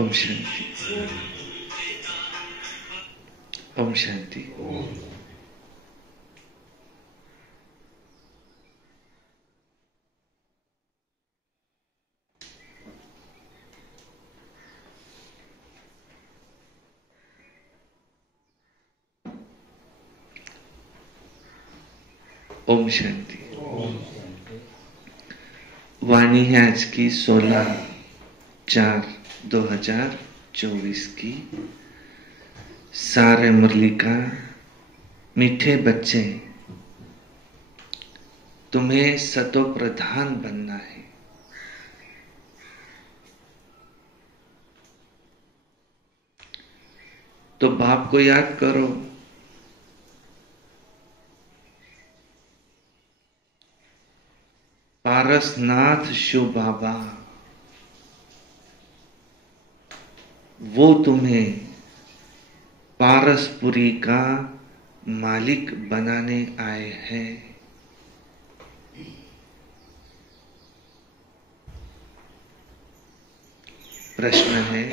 ओम शांति। ओम शांति। ओम शांति। वाणी है आज की 16/4/2024 की। सारे मुरली का मीठे बच्चे, तुम्हें सतो प्रधान बनना है। तो बाप को याद करो। पारसनाथ शिव बाबा, वो तुम्हें पारसपुरी का मालिक बनाने आए हैं। प्रश्न है,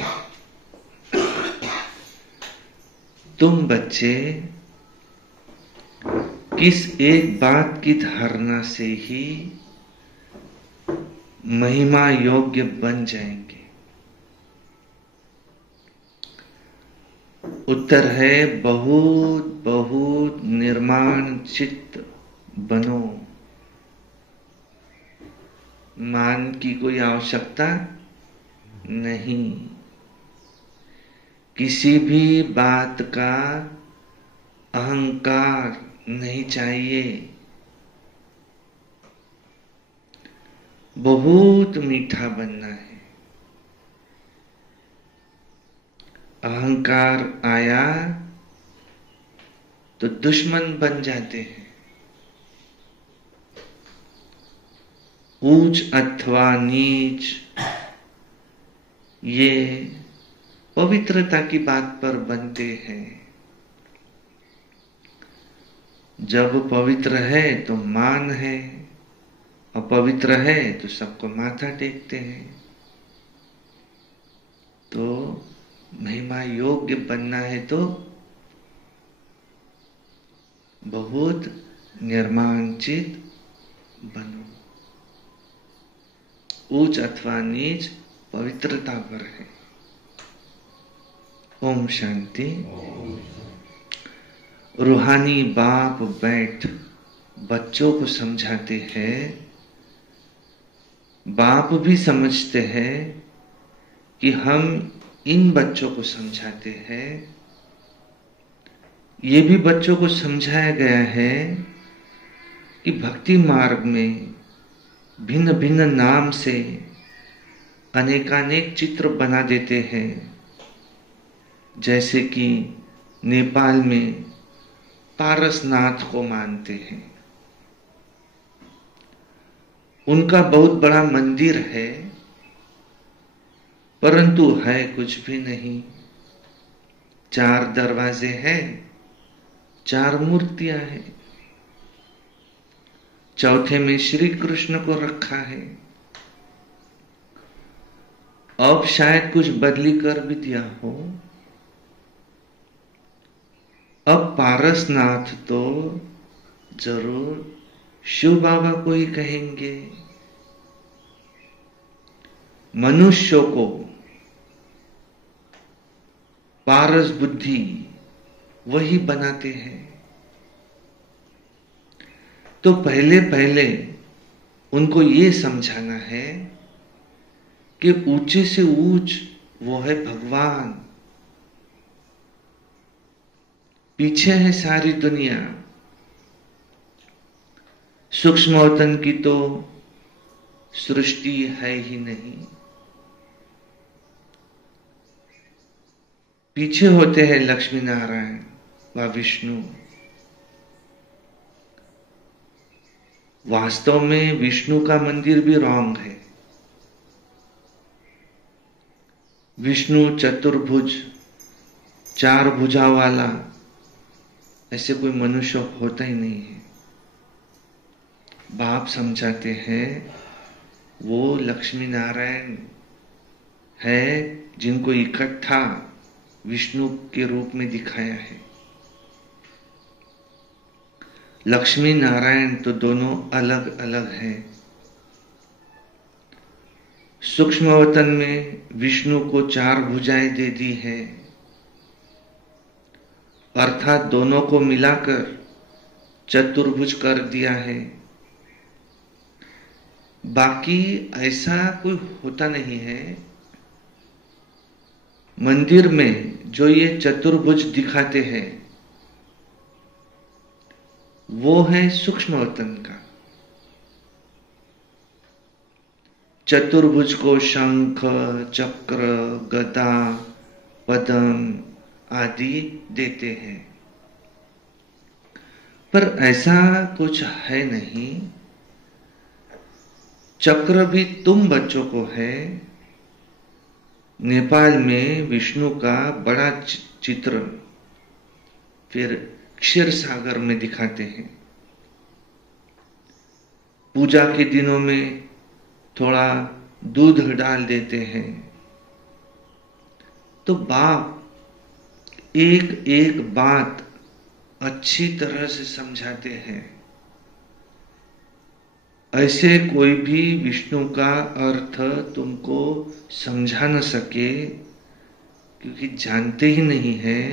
तुम बच्चे किस एक बात की धारणा से ही महिमा योग्य बन जाएंगे? उत्तर है, बहुत बहुत निर्माण चित्त बनो। मान की कोई आवश्यकता नहीं। किसी भी बात का अहंकार नहीं चाहिए। बहुत मीठा बनना है। अहंकार आया तो दुश्मन बन जाते हैं। ऊंच अथवा नीच, ये पवित्रता की बात पर बनते हैं। जब पवित्र है तो मान है, अपवित्र है तो सबको माथा टेकते हैं। तो महिमा योग्य बनना है तो बहुत निर्माणचित बनो। ऊंच अथवा नीच पवित्रता पर है। ओम शांति। रूहानी बाप बैठ बच्चों को समझाते हैं। बाप भी समझते हैं कि हम इन बच्चों को समझाते हैं। ये भी बच्चों को समझाया गया है कि भक्ति मार्ग में भिन्न भिन्न नाम से अनेकानेक चित्र बना देते हैं। जैसे कि नेपाल में पारसनाथ को मानते हैं। उनका बहुत बड़ा मंदिर है, परंतु है कुछ भी नहीं। 4 दरवाजे हैं, 4 मूर्तियां हैं। चौथे में श्री कृष्ण को रखा है। अब शायद कुछ बदली कर भी दिया हो। अब पारसनाथ तो जरूर शिव बाबा को ही कहेंगे। मनुष्यों को पारस बुद्धि वही बनाते हैं। तो पहले पहले उनको ये समझाना है कि ऊंचे से ऊंच वो है भगवान। पीछे है सारी दुनिया। सूक्ष्म वतन की तो सृष्टि है ही नहीं। पीछे होते हैं लक्ष्मी नारायण व विष्णु। वास्तव में विष्णु का मंदिर भी रॉन्ग है। विष्णु चतुर्भुज, 4 भुजा वाला ऐसे कोई मनुष्य होता ही नहीं है। बाप समझाते हैं वो लक्ष्मी नारायण है जिनको इकट्ठा विष्णु के रूप में दिखाया है। लक्ष्मी नारायण तो दोनों अलग अलग हैं। सूक्ष्मवतन में विष्णु को 4 भुजाएं दे दी है, अर्थात दोनों को मिलाकर चतुर्भुज कर दिया है। बाकी ऐसा कोई होता नहीं है। मंदिर में जो ये चतुर्भुज दिखाते हैं वो है सूक्ष्मवतन का। चतुर्भुज को शंख, चक्र, गदा, पद्म आदि देते हैं, पर ऐसा कुछ है नहीं। चक्र भी तुम बच्चों को है। नेपाल में विष्णु का बड़ा चित्र फिर क्षीर सागर में दिखाते हैं। पूजा के दिनों में थोड़ा दूध डाल देते हैं। तो बाप एक एक बात अच्छी तरह से समझाते हैं। ऐसे कोई भी विष्णु का अर्थ तुमको समझा न सके, क्योंकि जानते ही नहीं है।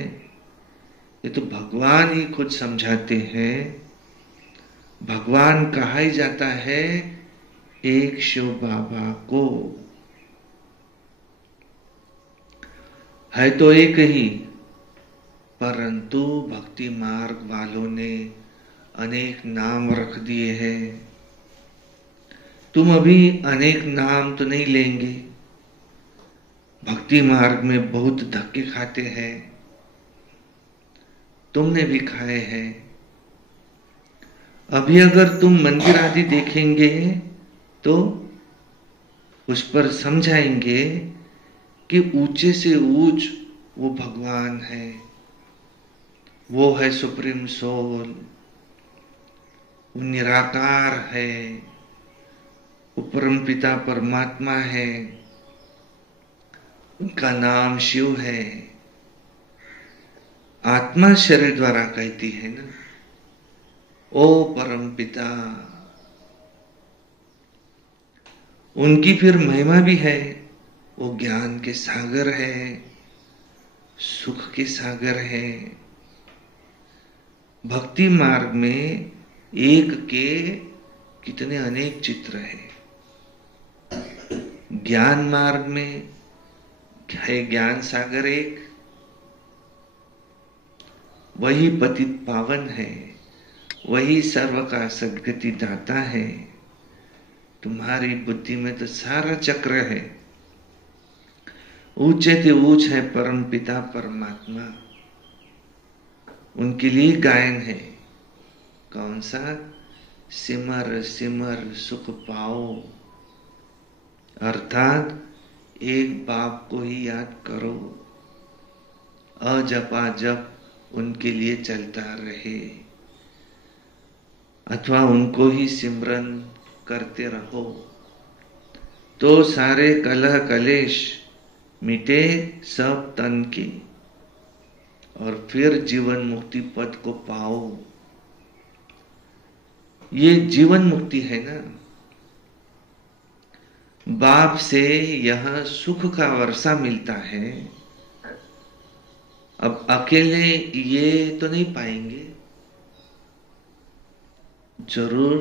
ये तो भगवान ही खुद समझाते हैं। भगवान कहा ही जाता है एक शिव बाबा को। है तो एक ही, परंतु भक्ति मार्ग वालों ने अनेक नाम रख दिए हैं। तुम अभी अनेक नाम तो नहीं लेंगे। भक्ति मार्ग में बहुत धक्के खाते हैं, तुमने भी खाए हैं। अभी अगर तुम मंदिर आदि देखेंगे तो उस पर समझाएंगे कि ऊंचे से ऊंच वो भगवान है, वो है सुप्रीम सोल, वो निराकार है, वो परम पिता परमात्मा है, उनका नाम शिव है। आत्मा शरीर द्वारा कहती है ना, ओ परम पिता। उनकी फिर महिमा भी है। वो ज्ञान के सागर है, सुख के सागर है। भक्ति मार्ग में एक के कितने अनेक चित्र है। ज्ञान मार्ग में है ज्ञान सागर एक, वही पतित पावन है, वही सर्व का सद्गति दाता है। तुम्हारी बुद्धि में तो सारा चक्र है। ऊंचे ते ऊंच है परम पिता परमात्मा। उनके लिए गायन है। कौन सा? सिमर सिमर सुख पाओ। अर्थात एक बाप को ही याद करो, अजपा जप उनके लिए चलता रहे, अथवा उनको ही सिमरन करते रहो, तो सारे कलह कलेश मिटे सब तन के, और फिर जीवन मुक्ति पद को पाओ। ये जीवन मुक्ति है ना। बाप से यह सुख का वर्षा मिलता है। अब अकेले ये तो नहीं पाएंगे, जरूर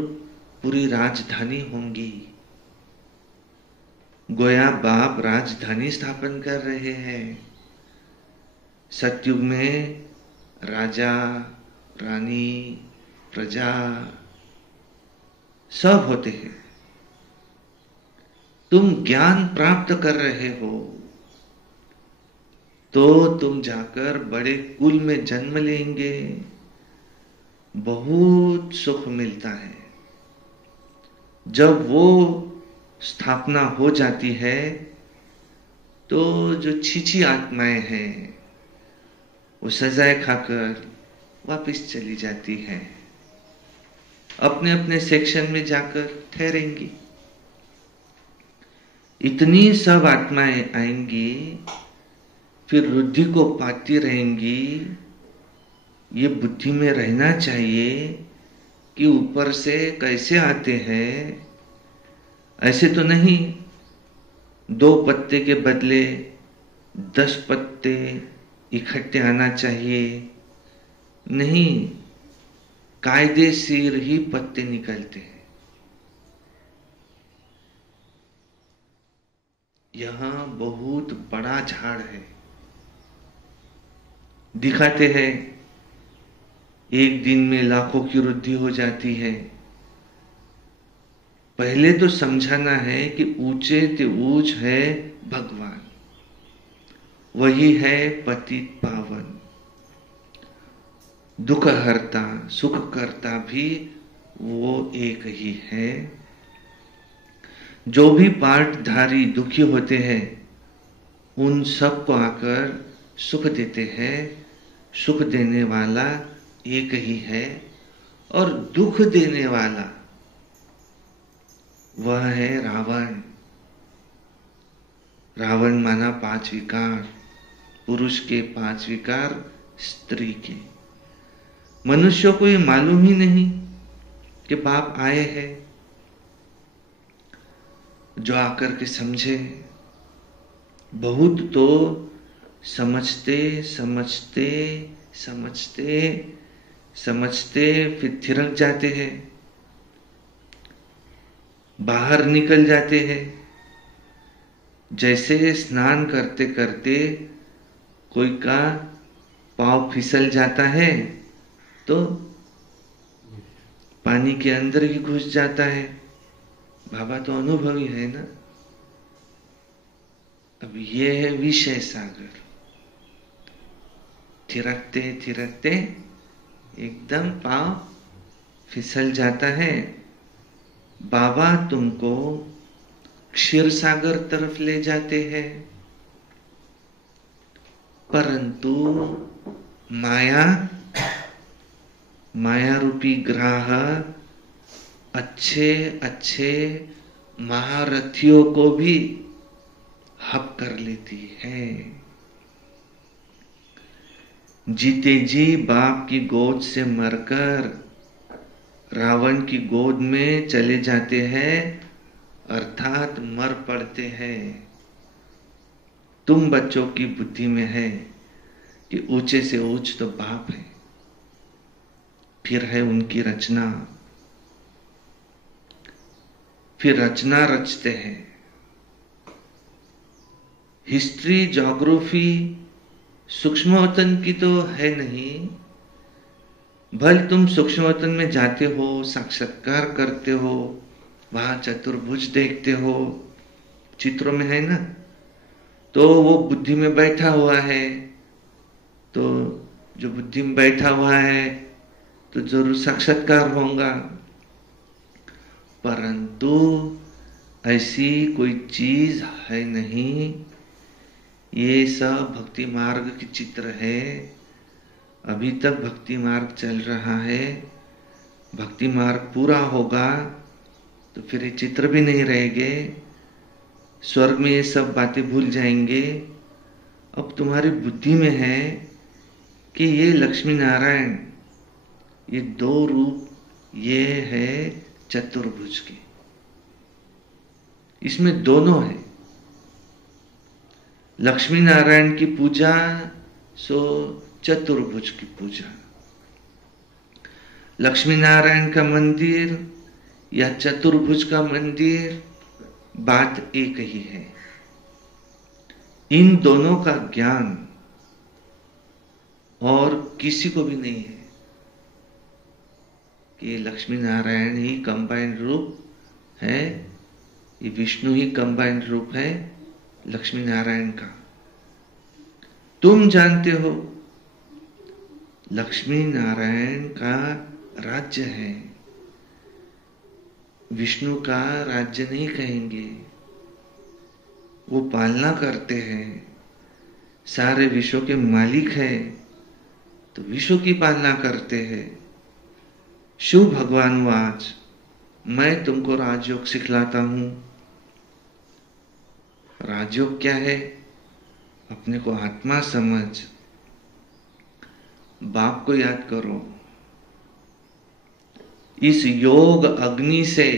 पूरी राजधानी होंगी। गोया बाप राजधानी स्थापन कर रहे हैं। सतयुग में राजा रानी प्रजा सब होते हैं। तुम ज्ञान प्राप्त कर रहे हो तो तुम जाकर बड़े कुल में जन्म लेंगे, बहुत सुख मिलता है। जब वो स्थापना हो जाती है तो जो छीछी आत्माएं हैं वो सजाए खाकर वापस चली जाती हैं, अपने अपने सेक्शन में जाकर ठहरेंगी। इतनी सब आत्माएं आएंगी, फिर रुद्धि को पाती रहेंगी। ये बुद्धि में रहना चाहिए कि ऊपर से कैसे आते हैं, ऐसे तो नहीं 2 पत्ते के बदले 10 पत्ते इकट्ठे आना चाहिए। नहीं, कायदेशीर ही पत्ते निकलते हैं। यहां बहुत बड़ा झाड़ है, दिखाते हैं एक दिन में लाखों की वृद्धि हो जाती है। पहले तो समझाना है कि ऊंचे ते ऊंच है भगवान, वही है पतित पावन, दुख हरता सुख करता भी वो एक ही है। जो भी पाठधारी दुखी होते हैं उन सब को आकर सुख देते हैं। सुख देने वाला एक ही है और दुख देने वाला वह है रावण। रावण माना 5 विकार, पुरुष के 5 विकार, स्त्री के। मनुष्य को ये मालूम ही नहीं कि बाप आए हैं। जो आकर के समझे, बहुत तो समझते समझते समझते समझते फिर थिरक जाते हैं, बाहर निकल जाते हैं। जैसे स्नान करते करते कोई का पांव फिसल जाता है तो पानी के अंदर ही घुस जाता है। बाबा तो अनुभवी है ना। अब ये है विषय सागर, थिरकते थिरकते एकदम पांव फिसल जाता है। बाबा तुमको क्षीर सागर तरफ ले जाते हैं, परंतु माया रूपी ग्राह अच्छे अच्छे महारथियों को भी हप कर लेती है। जीते जी बाप की गोद से मरकर रावण की गोद में चले जाते हैं, अर्थात मर पड़ते हैं। तुम बच्चों की बुद्धि में है कि ऊंचे से ऊंच तो बाप है, फिर है उनकी रचना, फिर रचना रचते हैं। हिस्ट्री ज्योग्राफी सूक्ष्मवतन की तो है नहीं। भले तुम सूक्ष्मवतन में जाते हो, साक्षात्कार करते हो, वहां चतुर्भुज देखते हो, चित्रों में है ना, तो वो बुद्धि में बैठा हुआ है। तो जो बुद्धि में बैठा हुआ है तो जरूर साक्षात्कार होगा, परंतु ऐसी कोई चीज है नहीं। ये सब भक्ति मार्ग की चित्र है। अभी तक भक्ति मार्ग चल रहा है। भक्ति मार्ग पूरा होगा तो फिर ये चित्र भी नहीं रहेंगे। स्वर्ग में ये सब बातें भूल जाएंगे। अब तुम्हारी बुद्धि में है कि ये लक्ष्मी नारायण, ये 2 रूप, ये है चतुर्भुज के, इसमें दोनों है। लक्ष्मी नारायण की पूजा सो चतुर्भुज की पूजा। लक्ष्मी नारायण का मंदिर या चतुर्भुज का मंदिर, बात एक ही है। इन दोनों का ज्ञान और किसी को भी नहीं है कि लक्ष्मी नारायण ही कंबाइंड रूप है, ये विष्णु ही कंबाइंड रूप है लक्ष्मी नारायण का। तुम जानते हो लक्ष्मी नारायण का राज्य है, विष्णु का राज्य नहीं कहेंगे। वो पालना करते हैं, सारे विश्व के मालिक है, तो विश्व की पालना करते हैं। शिव भगवान आज मैं तुमको राजयोग सिखलाता हूं। राजयोग क्या है? अपने को आत्मा समझ, बाप को याद करो। इस योग अग्नि से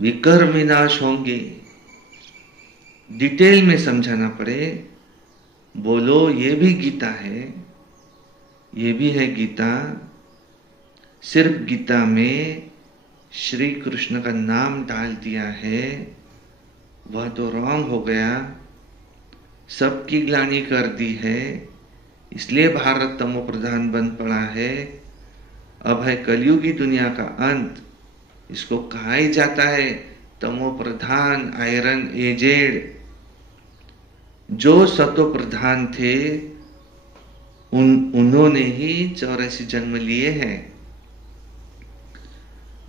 विकर विनाश होंगे। डिटेल में समझाना पड़े, बोलो ये भी गीता है, ये भी है गीता। सिर्फ गीता में श्री कृष्ण का नाम डाल दिया है, वह तो रॉन्ग हो गया। सबकी ग्लानि कर दी है, इसलिए भारत तमो प्रधान बन पड़ा है। अब है कलयुगी दुनिया का अंत। इसको कहा ही जाता है तमो प्रधान, आयरन एजेड। जो सतो प्रधान थे उन्होंने ही 84 जन्म लिए हैं।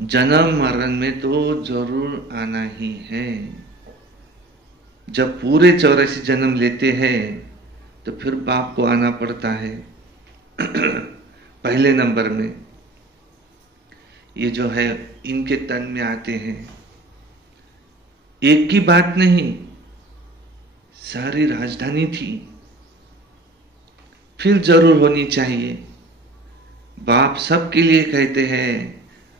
जन्म मरण में तो जरूर आना ही है। जब पूरे 84 जन्म लेते हैं तो फिर बाप को आना पड़ता है। पहले नंबर में ये जो है इनके तन में आते हैं। एक की बात नहीं, सारी राजधानी थी, फिर जरूर होनी चाहिए। बाप सबके लिए कहते हैं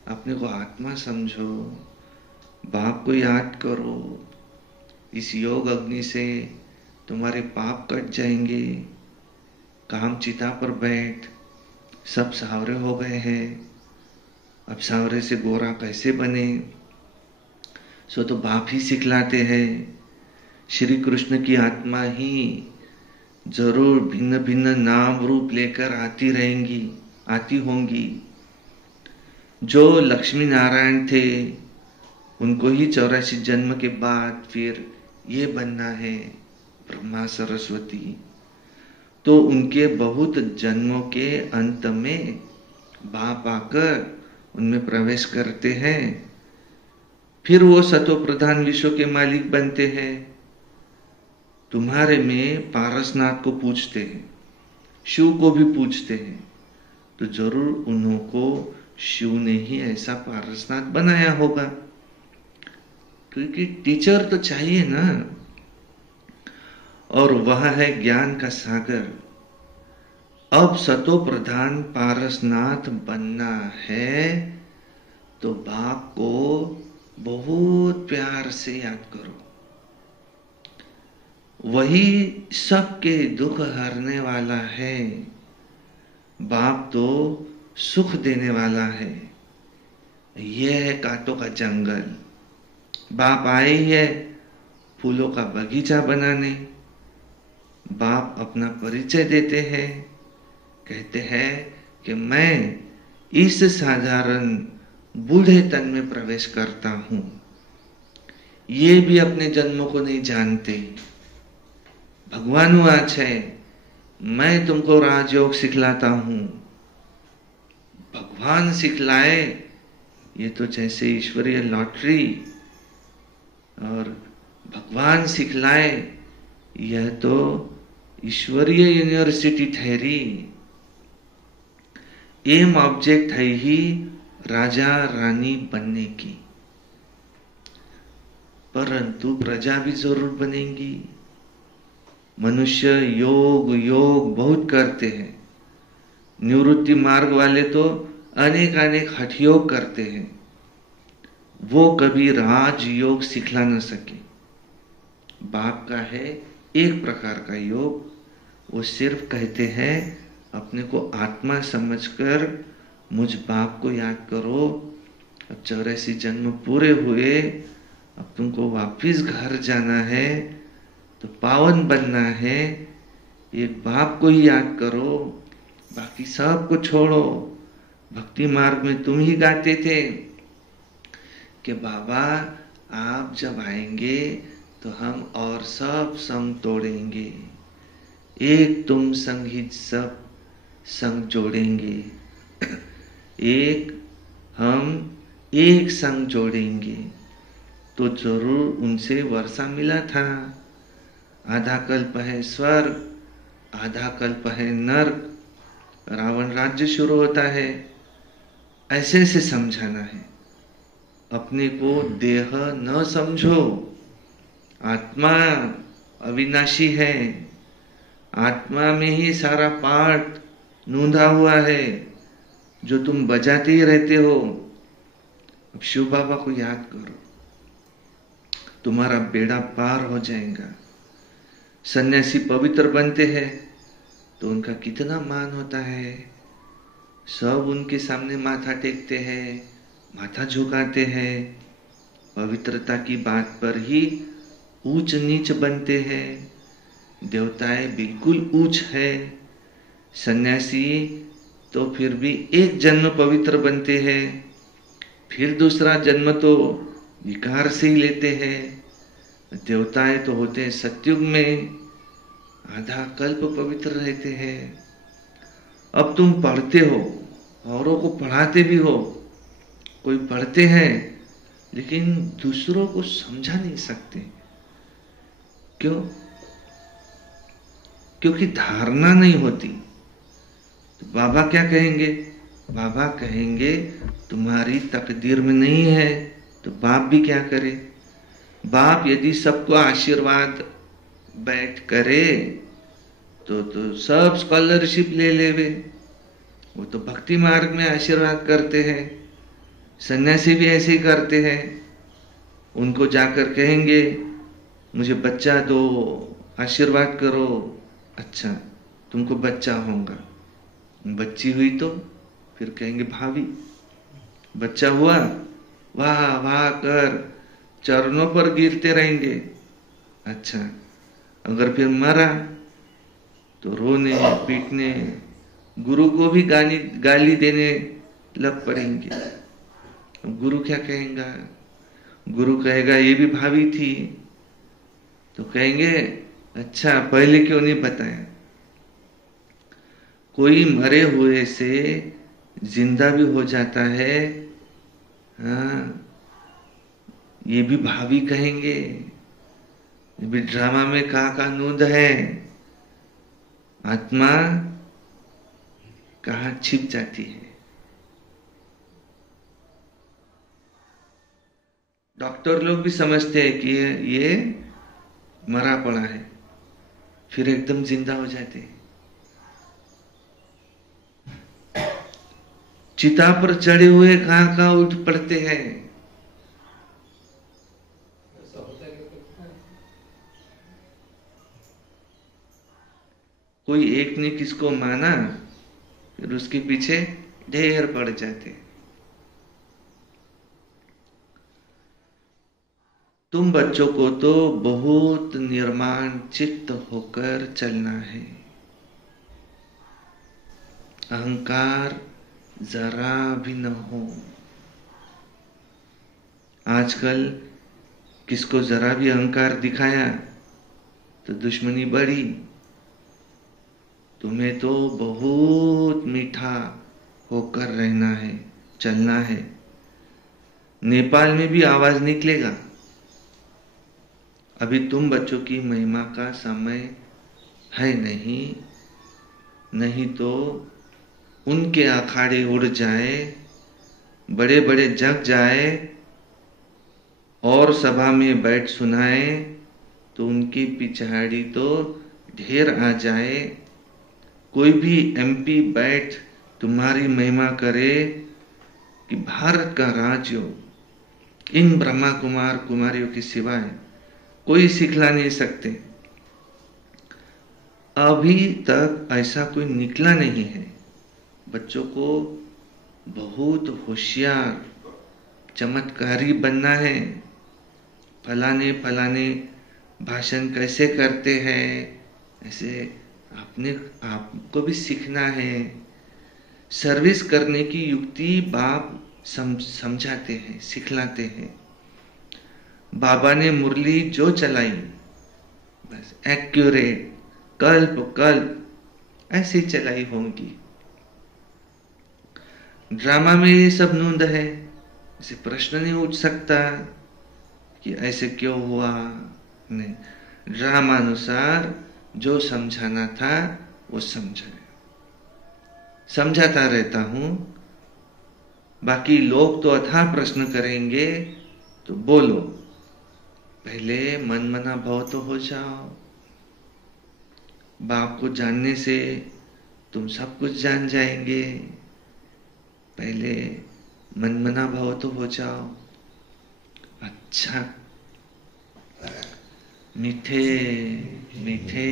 अपने को आत्मा समझो, बाप को याद करो। इस योग अग्नि से तुम्हारे पाप कट जाएंगे। काम चिता पर बैठ, सब सावरे हो गए हैं। अब सावरे से गोरा कैसे बने, सो तो बाप ही सिखलाते हैं। श्री कृष्ण की आत्मा ही जरूर भिन्न भिन्न नाम रूप लेकर आती रहेंगी, आती होंगी। जो लक्ष्मी नारायण थे उनको ही 84 जन्म के बाद फिर ये बनना है ब्रह्मा सरस्वती। तो उनके बहुत जन्मों के अंत में बाप आकर उनमें प्रवेश करते हैं। फिर वो सतो प्रधान विश्व के मालिक बनते हैं। तुम्हारे में पारसनाथ को पूछते हैं, शिव को भी पूछते हैं, तो जरूर उन्हों को शिव ने ही ऐसा पारसनाथ बनाया होगा, क्योंकि टीचर तो चाहिए ना। और वह है ज्ञान का सागर। अब सतो प्रधान पारसनाथ बनना है तो बाप को बहुत प्यार से याद करो। वही सबके दुख हरने वाला है। बाप तो सुख देने वाला है। यह है कांटों का जंगल। बाप आए ही है फूलों का बगीचा बनाने। बाप अपना परिचय देते हैं, कहते हैं कि मैं इस साधारण बूढ़े तन में प्रवेश करता हूं। ये भी अपने जन्मों को नहीं जानते। भगवान आज है, मैं तुमको राजयोग सिखलाता हूं। भगवान सिखलाए, ये तो जैसे ईश्वरीय लॉटरी। और भगवान सिखलाए, यह तो ईश्वरीय यूनिवर्सिटी ठहरी। एम ऑब्जेक्ट है ही राजा रानी बनने की, परंतु प्रजा भी जरूर बनेंगी। मनुष्य योग योग बहुत करते हैं। निवृत्ति मार्ग वाले तो अनेक अनेक हठयोग करते हैं। वो कभी राजयोग सिखला न सके। बाप का है एक प्रकार का योग, वो सिर्फ कहते हैं अपने को आत्मा समझकर मुझ बाप को याद करो। अब 84 जन्म पूरे हुए, अब तुमको वापिस घर जाना है, तो पावन बनना है। एक बाप को ही याद करो, बाकी सब को छोड़ो। भक्ति मार्ग में तुम ही गाते थे कि बाबा आप जब आएंगे तो हम और सब संग तोड़ेंगे, एक तुम संग ही सब संग जोड़ेंगे। एक हम एक संग जोड़ेंगे। तो जरूर उनसे वर्षा मिला था। आधा कल्प है स्वर्ग, आधा कल्प है नर्क। रावण राज्य शुरू होता है। ऐसे से समझाना है। अपने को देह न समझो, आत्मा अविनाशी है, आत्मा में ही सारा पाठ नूंधा हुआ है जो तुम बजाते ही रहते हो। अब शिव बाबा को याद करो, तुम्हारा बेड़ा पार हो जाएगा। सन्यासी पवित्र बनते हैं तो उनका कितना मान होता है, सब उनके सामने माथा टेकते हैं, माथा झुकाते हैं, पवित्रता की बात पर ही ऊंच नीच बनते हैं। देवताएं बिल्कुल ऊंच है, सन्यासी तो फिर भी एक जन्म पवित्र बनते हैं, फिर दूसरा जन्म तो विकार से ही लेते हैं। देवताएं तो होते हैं सतयुग में, आधा कल्प पवित्र रहते हैं। अब तुम पढ़ते हो, औरों को पढ़ाते भी हो, कोई पढ़ते हैं लेकिन दूसरों को समझा नहीं सकते। क्यों? क्योंकि धारणा नहीं होती। तो बाबा क्या कहेंगे? बाबा कहेंगे तुम्हारी तकदीर में नहीं है, तो बाप भी क्या करे? बाप यदि सबको आशीर्वाद बैठ करे तो सब स्कॉलरशिप ले लेवे। वो तो भक्ति मार्ग में आशीर्वाद करते हैं, सन्यासी भी ऐसे ही करते हैं। उनको जाकर कहेंगे मुझे बच्चा दो, आशीर्वाद करो, अच्छा तुमको बच्चा होगा। बच्ची हुई तो फिर कहेंगे भाभी, बच्चा हुआ, वाह वाह कर चरणों पर गिरते रहेंगे। अच्छा अगर फिर मरा तो रोने पीटने, गुरु को भी गाली देने लग पड़ेंगे। अब गुरु क्या कहेगा? गुरु कहेगा ये भी भाभी थी, तो कहेंगे अच्छा पहले क्यों नहीं बताया? कोई मरे हुए से जिंदा भी हो जाता है, हाँ ये भी भाभी कहेंगे। ये भी ड्रामा में का नूंद है। आत्मा कहाँ छिप जाती है। डॉक्टर लोग भी समझते हैं कि ये मरा पड़ा है, फिर एकदम जिंदा हो जाते हैं। चिता पर चढ़े हुए कहाँ उठ पड़ते हैं। कोई एक ने किसको माना, फिर उसके पीछे ढेर पड़ जाते। तुम बच्चों को तो बहुत निर्माण चित्त होकर चलना है। अहंकार जरा भी न हो। आजकल किसको जरा भी अहंकार दिखाया तो दुश्मनी बढ़ी। तुम्हें तो बहुत मीठा होकर रहना है, चलना है। नेपाल में भी आवाज निकलेगा। अभी तुम बच्चों की महिमा का समय है नहीं तो उनके अखाड़े उड़ जाए, बड़े बड़े जग जाए और सभा में बैठ सुनाए तो उनकी पिछाड़ी तो ढेर आ जाए। कोई भी एमपी बैठ तुम्हारी महिमा करे कि भारत का राज्य इन ब्रह्मा कुमार कुमारियों के सिवाय कोई सिखला नहीं सकते। अभी तक ऐसा कोई निकला नहीं है। बच्चों को बहुत होशियार चमत्कारी बनना है। फलाने फलाने भाषण कैसे करते हैं ऐसे आपको भी सीखना है। सर्विस करने की युक्ति बाप समझाते हैं, सिखलाते हैं। बाबा ने मुरली जो चलाई बस एक्यूरेट कल्प कल्प ऐसे चलाई होंगी। ड्रामा में ये सब नूंद है। ऐसे प्रश्न नहीं उठ सकता कि ऐसे क्यों हुआ। नहीं, ड्रामा अनुसार जो समझाना था वो समझाता रहता हूं। बाकी लोग तो अथाह प्रश्न करेंगे तो बोलो, पहले मन मना भाव तो हो जाओ। बाप को जानने से तुम सब कुछ जान जाएंगे। पहले मन मना भाव तो हो जाओ। अच्छा, मीठे मीठे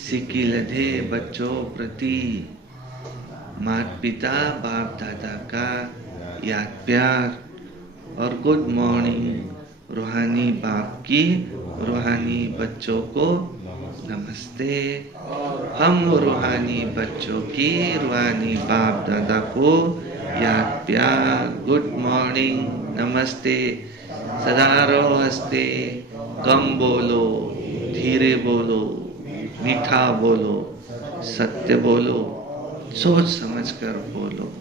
सिक्की लधे बच्चों प्रति माता पिता बाप दादा का याद प्यार और गुड मॉर्निंग रूहानी बाप की रूहानी बच्चों को नमस्ते। हम रूहानी बच्चों की रूहानी बाप दादा को याद प्यार गुड मॉर्निंग नमस्ते। सदा रहो हंसते, कम बोलो, धीरे बोलो, मीठा बोलो, सत्य बोलो, सोच समझ कर बोलो।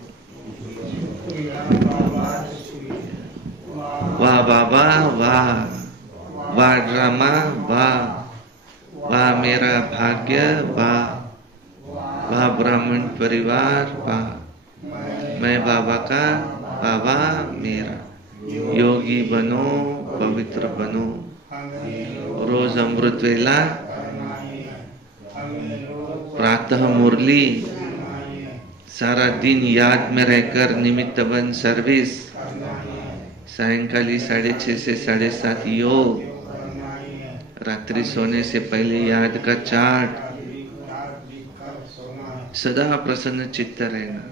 वाह बाबा वाह, वाह ड्रामा वाह, वाह मेरा भाग्य वाह, वाह ब्राह्मण परिवार वाह, मैं बाबा का, बाबा मेरा। योगी बनो, पवित्र बनो, रोज अमृत वेला, प्रातः मुरली, सारा दिन याद में रहकर निमित्त बन सर्विस, सायंकाली 6:30 से 7:30 योग, रात्रि सोने से पहले याद का चार्ट, सदा प्रसन्न चित्त रहना,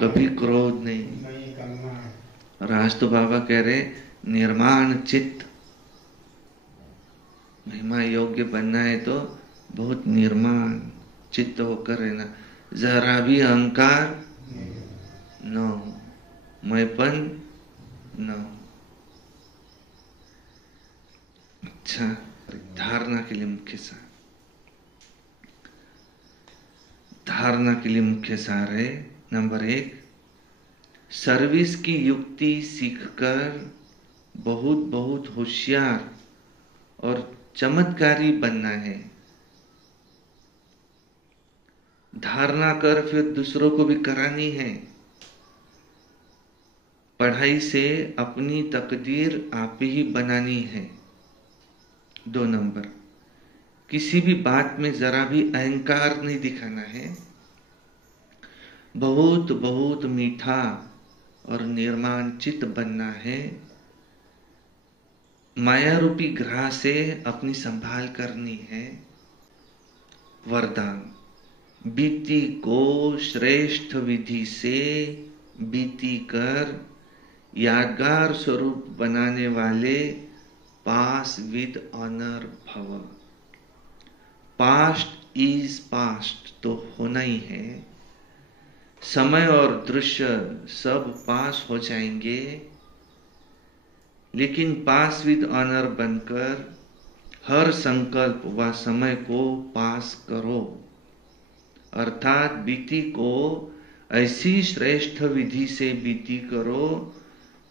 कभी क्रोध नहीं। और आज तो बाबा कह रहे निर्माण चित्त, महिमा योग्य बनना है तो बहुत निर्माण चित्त होकर रहना। जरा भी अहंकार न, मैंपन न। अच्छा, धारणा के लिए मुख्य सार, धारणा के लिए मुख्य सार है नंबर 1, सर्विस की युक्ति सीखकर बहुत बहुत होशियार और चमत्कारी बनना है। धारणा कर फिर दूसरों को भी करानी है। पढ़ाई से अपनी तकदीर आप ही बनानी है। 2 नंबर, किसी भी बात में जरा भी अहंकार नहीं दिखाना है। बहुत बहुत मीठा और निर्माण चित्त बनना है। माया रूपी ग्रह से अपनी संभाल करनी है। वरदान, बीती को श्रेष्ठ विधि से बीती कर यादगार स्वरूप बनाने वाले पास विद ऑनर भव। पास्ट इज पास्ट तो होना ही है। समय और दृश्य सब पास हो जाएंगे, लेकिन पास विद ऑनर बनकर हर संकल्प व समय को पास करो। अर्थात बीती को ऐसी श्रेष्ठ विधि से बीती करो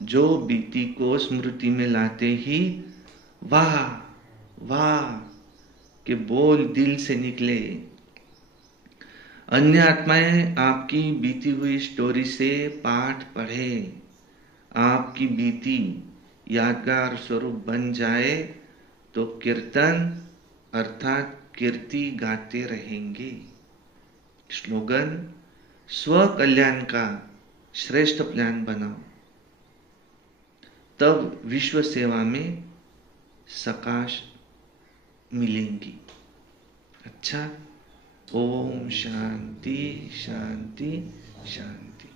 जो बीती को स्मृति में लाते ही वाह वाह के बोल दिल से निकले। अन्य आत्माएं आपकी बीती हुई स्टोरी से पाठ पढ़े, आपकी बीती यादगार स्वरूप बन जाए तो कीर्तन अर्थात कीर्ति गाते रहेंगे। स्लोगन, स्व कल्याण का श्रेष्ठ प्लान बनाओ, तब विश्व सेवा में सकाश मिलेंगी। अच्छा, ओम शांति शांति शांति।